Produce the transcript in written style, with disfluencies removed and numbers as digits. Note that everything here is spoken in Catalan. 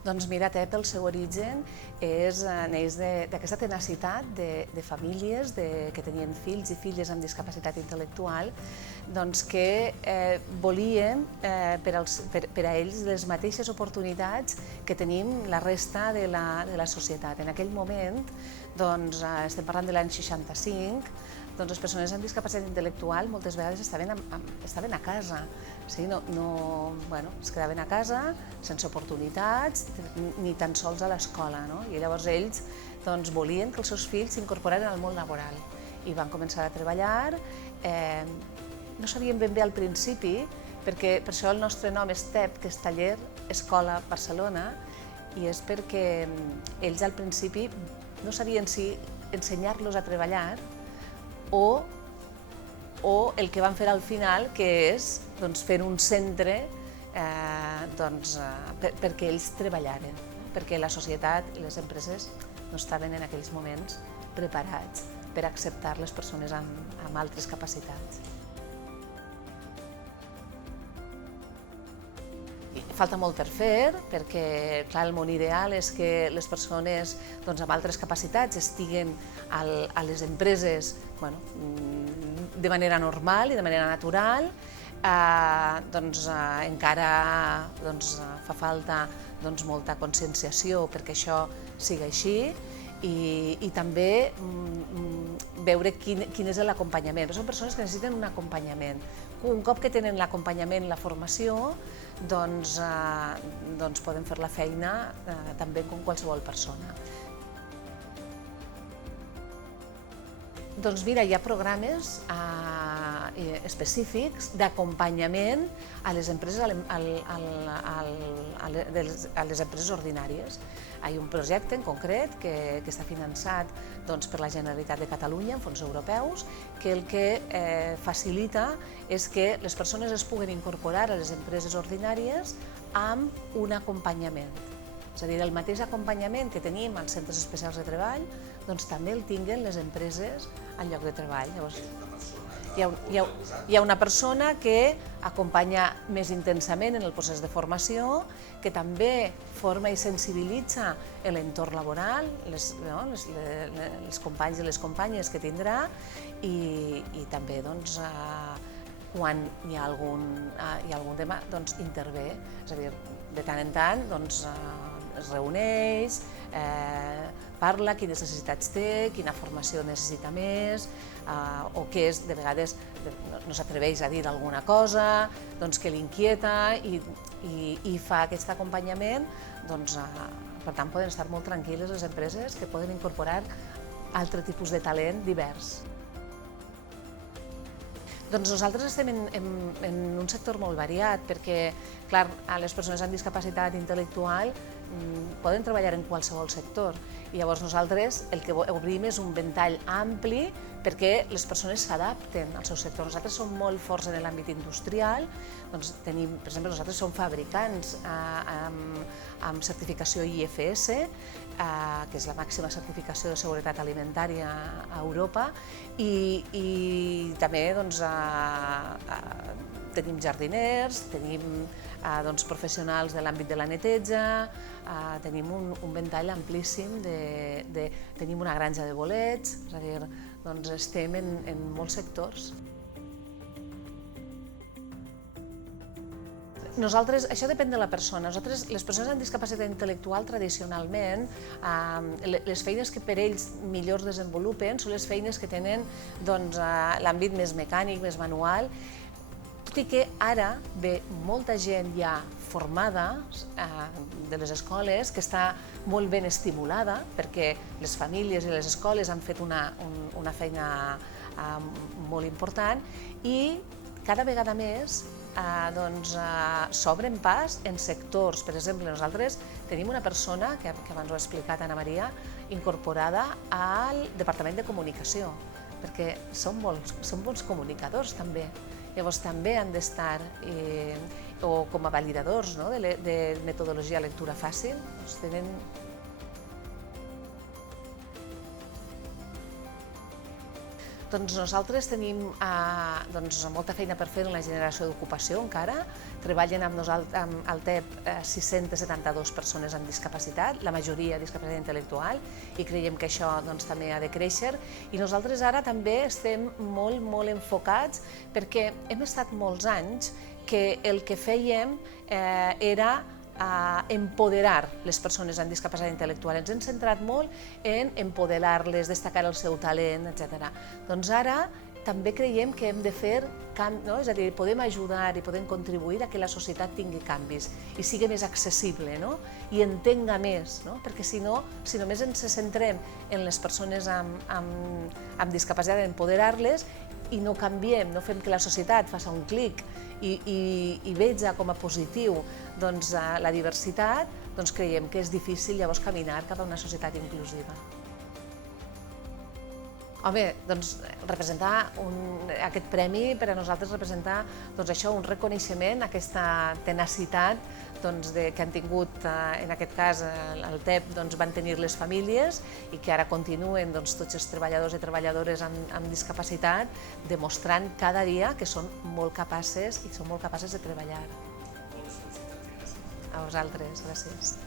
Doncs mira, TEP, el seu origen neix d'aquesta tenacitat de famílies que tenien fills i filles amb discapacitat intel·lectual que volien per a ells les mateixes oportunitats que tenim la resta de la societat. En aquell moment, estem parlant de l'any 65, les persones amb discapacitat intel·lectual moltes vegades estaven a casa, es quedaven a casa sense oportunitats ni tan sols a l'escola. I llavors ells volien que els seus fills s'incorporaren al món laboral i van començar a treballar. No sabíem ben bé al principi, perquè per això el nostre nom és TEP, que és Taller Escola Barcelona, i és perquè ells al principi no sabien si ensenyar-los a treballar o el que van fer al final, que és fer un centre perquè ells treballaven, perquè la societat i les empreses no estaven en aquells moments preparats per acceptar les persones amb altres capacitats. Falta molt per fer, perquè el món ideal és que les persones amb altres capacitats estiguen a les empreses de manera normal i de manera natural. Encara fa falta molta conscienciació perquè això sigui així i també veure quin és l'acompanyament. Són persones que necessiten un acompanyament. Un cop que tenen l'acompanyament i la formació, poden fer la feina també com qualsevol persona. Doncs mira, hi ha programes específics d'acompanyament a les empreses ordinàries. Hi ha un projecte en concret que està finançat per la Generalitat de Catalunya amb fons europeus, que el que facilita és que les persones es puguen incorporar a les empreses ordinàries amb un acompanyament. És a dir, el mateix acompanyament que tenim als centres especials de treball, també el tinguen les empreses al lloc de treball. Llavors, hi ha una persona que acompanya més intensament en el procés de formació, que també forma i sensibilitza l'entorn laboral, els companys i les companyes que tindrà, i també quan hi ha algun tema intervé. És a dir, de tant en tant es reuneix, parla quines necessitats té, quina formació necessita més, o que de vegades no s'atreveix a dir alguna cosa que l'inquieta i fa aquest acompanyament. Per tant, poden estar molt tranquil·les les empreses que poden incorporar altre tipus de talent divers. Nosaltres estem en un sector molt variat perquè, clar, les persones amb discapacitat intel·lectual poden treballar en qualsevol sector i llavors nosaltres el que obrim és un ventall ampli perquè les persones s'adapten al seu sector. Nosaltres som molt forts en l'àmbit industrial, per exemple, nosaltres som fabricants amb certificació IFS, que és la màxima certificació de seguretat alimentària a Europa, i també tenim jardiners, tenim professionals de l'àmbit de la neteja, tenim un ventall amplíssim, tenim una granja de bolets, és a dir, estem en molts sectors. Això depèn de la persona. Les persones amb discapacitat intel·lectual, tradicionalment, les feines que per ells millor desenvolupen són les feines que tenen l'àmbit més mecànic, més manual, tot i que ara ve molta gent ja formada de les escoles que està molt ben estimulada perquè les famílies i les escoles han fet una feina molt important i cada vegada més s'obren pas en sectors. Per exemple, nosaltres tenim una persona, que abans ho ha explicat Anna Maria, incorporada al Departament de Comunicació, perquè són bons comunicadors també. Llavors també han d'estar o com a validadors de metodologia lectura fàcil. Doncs nosaltres tenim molta feina per fer en la generació d'ocupació encara. Treballen amb el TEP 672 persones amb discapacitat, la majoria discapacitat intel·lectual, i creiem que això també ha de créixer. I nosaltres ara també estem molt enfocats perquè hem estat molts anys que el que fèiem era empoderar les persones amb discapacitat intel·lectual. Ens hem centrat molt en empoderar-les, destacar el seu talent, etc. Doncs ara també creiem que hem de fer canvis, és a dir, podem ajudar i podem contribuir a que la societat tingui canvis i sigui més accessible i entenga més, perquè si no, si només ens centrem en les persones amb discapacitat, empoderar-les, i no canviem, no fem que la societat faci un clic i veja com a positiu la diversitat, doncs creiem que és difícil llavors caminar cap a una societat inclusiva. Home, doncs representar aquest premi per a nosaltres representa un reconeixement, aquesta tenacitat que han tingut, en aquest cas el TEP van tenir les famílies i que ara continuen tots els treballadors i treballadores amb discapacitat demostrant cada dia que són molt capaces i són molt capaces de treballar. A vosaltres, gràcies.